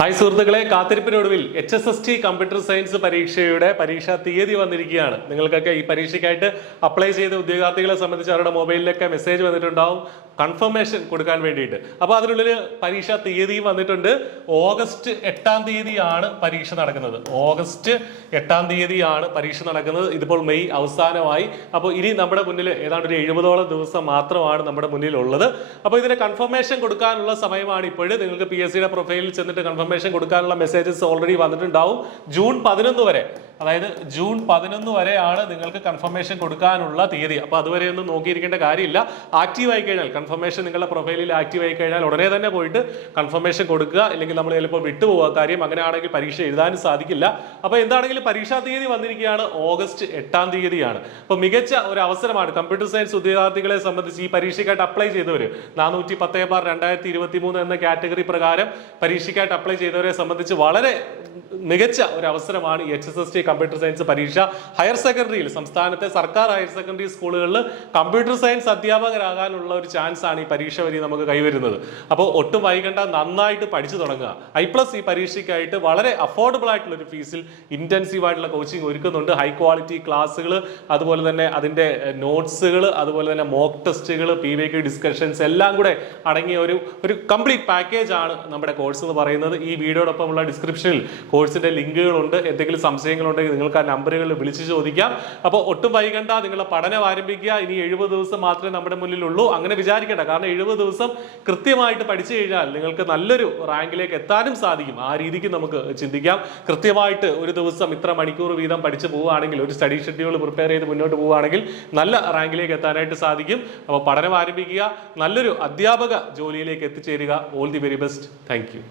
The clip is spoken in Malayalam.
ഹായ് സുഹൃത്തുക്കളെ, കാത്തിരിപ്പിനൊടുവിൽ HSST കമ്പ്യൂട്ടർ സയൻസ് പരീക്ഷയുടെ പരീക്ഷാ തീയതി വന്നിരിക്കുകയാണ്. നിങ്ങൾക്കൊക്കെ ഈ പരീക്ഷയ്ക്കായിട്ട് അപ്ലൈ ചെയ്ത ഉദ്യോഗാർത്ഥികളെ സംബന്ധിച്ച് അവരുടെ മൊബൈലിലൊക്കെ മെസ്സേജ് വന്നിട്ടുണ്ടാവും കൺഫർമേഷൻ കൊടുക്കാൻ വേണ്ടിയിട്ട്. അപ്പോൾ അതിനുള്ളിൽ പരീക്ഷാ തീയതിയും വന്നിട്ടുണ്ട്. ഓഗസ്റ്റ് 8-ാം തീയതിയാണ് പരീക്ഷ നടക്കുന്നത്. ഓഗസ്റ്റ് 8-ാം തീയതിയാണ് പരീക്ഷ നടക്കുന്നത്. ഇതിപ്പോൾ മെയ് അവസാനമായി. അപ്പോൾ ഇനി നമ്മുടെ മുന്നിൽ ഏതാണ്ട് ഒരു 70ഓളം ദിവസം മാത്രമാണ് നമ്മുടെ മുന്നിലുള്ളത്. അപ്പോൾ ഇതിന് കൺഫർമേഷൻ കൊടുക്കാനുള്ള സമയമാണ് ഇപ്പോഴും. നിങ്ങൾക്ക് PSCയുടെ പ്രൊഫൈലിൽ ചെന്നിട്ട് കൺഫർമേഷൻ കൊടുക്കാനുള്ള മെസ്സേജസ് ഓൾറെഡി വന്നിട്ടുണ്ടാവും. ജൂൺ 11 വരെ, അതായത് ജൂൺ 11 വരെയാണ് നിങ്ങൾക്ക് കൺഫർമേഷൻ കൊടുക്കാനുള്ള തീയതി. അപ്പോൾ അതുവരെ ഒന്നും നോക്കിയിരിക്കേണ്ട കാര്യമില്ല. ആക്റ്റീവ് ആയി കഴിഞ്ഞാൽ, കൺഫർമേഷൻ നിങ്ങളുടെ പ്രൊഫൈലിൽ ആക്റ്റീവ് ആയി കഴിഞ്ഞാൽ ഉടനെ തന്നെ പോയിട്ട് കൺഫർമേഷൻ കൊടുക്കുക. അല്ലെങ്കിൽ നമ്മൾ ചിലപ്പോൾ വിട്ടുപോകുക കാര്യം. അങ്ങനെയാണെങ്കിൽ പരീക്ഷ എഴുതാനും സാധിക്കില്ല. അപ്പോൾ എന്താണെങ്കിലും പരീക്ഷാ തീയതി വന്നിരിക്കുകയാണ്. ഓഗസ്റ്റ് 8-ാം തീയതിയാണ്. അപ്പോൾ മികച്ച ഒരു അവസരമാണ് കമ്പ്യൂട്ടർ സയൻസ് ഉദ്യോഗാർത്ഥികളെ സംബന്ധിച്ച്. ഈ പരീക്ഷയ്ക്കായിട്ട് അപ്ലൈ ചെയ്തവർ 410/2023 എന്ന കാറ്റഗറി പ്രകാരം പരീക്ഷയ്ക്കായിട്ട് അപ്ലൈ ചെയ്തവരെ സംബന്ധിച്ച് വളരെ മികച്ച ഒരു അവസരമാണ് ഈ HSST കമ്പ്യൂട്ടർ സയൻസ് പരീക്ഷ. ഹയർ സെക്കൻഡറിയിൽ, സംസ്ഥാനത്തെ സർക്കാർ ഹയർ സെക്കൻഡറി സ്കൂളുകളിൽ കമ്പ്യൂട്ടർ സയൻസ് അധ്യാപകരാകാനുള്ള ഒരു ചാൻസ് ആണ് ഈ പരീക്ഷ വഴി നമുക്ക് കൈവരുന്നത്. അപ്പോൾ ഒട്ടും വൈകണ്ട, നന്നായിട്ട് പഠിച്ചു തുടങ്ങുക. I+ ഈ പരീക്ഷയ്ക്കായിട്ട് വളരെ അഫോർഡബിൾ ആയിട്ടുള്ള ഒരു ഫീസിൽ ഇന്റൻസീവ് ആയിട്ടുള്ള കോച്ചിങ് ഒരുക്കുന്നുണ്ട്. ഹൈ ക്വാളിറ്റി ക്ലാസ്സുകൾ, അതുപോലെ തന്നെ അതിന്റെ നോട്ട്സുകൾ, അതുപോലെ തന്നെ മോക്ക് ടെസ്റ്റുകൾ, PYQ ഡിസ്കഷൻസ് എല്ലാം കൂടെ അടങ്ങിയ ഒരു കംപ്ലീറ്റ് പാക്കേജ് ആണ് നമ്മുടെ കോഴ്സ് എന്ന് പറയുന്നത്. ഈ വീഡിയോടൊപ്പമുള്ള ഡിസ്ക്രിപ്ഷനിൽ കോഴ്സിന്റെ ലിങ്കുകളുണ്ട്. എന്തെങ്കിലും സംശയങ്ങളുണ്ടെങ്കിൽ നിങ്ങൾക്ക് ആ നമ്പറുകളിൽ വിളിച്ച് ചോദിക്കാം. അപ്പോൾ ഒട്ടും വൈകണ്ട, നിങ്ങളുടെ പഠനം ആരംഭിക്കുക. ഇനി 70 ദിവസം മാത്രമേ നമ്മുടെ മുന്നിലുള്ളൂ. അങ്ങനെ വിചാരിക്കേണ്ട, കാരണം 70 ദിവസം കൃത്യമായിട്ട് പഠിച്ചു കഴിഞ്ഞാൽ നിങ്ങൾക്ക് നല്ലൊരു റാങ്കിലേക്ക് എത്താനും സാധിക്കും. ആ രീതിക്ക് നമുക്ക് ചിന്തിക്കാം. കൃത്യമായിട്ട് ഒരു ദിവസം ഇത്ര മണിക്കൂർ വീതം പഠിച്ചു പോവുകയാണെങ്കിൽ, ഒരു സ്റ്റഡി ഷെഡ്യൂൾ പ്രിപ്പയർ ചെയ്ത് മുന്നോട്ട് പോവുകയാണെങ്കിൽ നല്ല റാങ്കിലേക്ക് എത്താനായിട്ട് സാധിക്കും. അപ്പോൾ പഠനം ആരംഭിക്കുക, നല്ലൊരു അധ്യാപക ജോലിയിലേക്ക് എത്തിച്ചേരുക. All the very best. Thank you.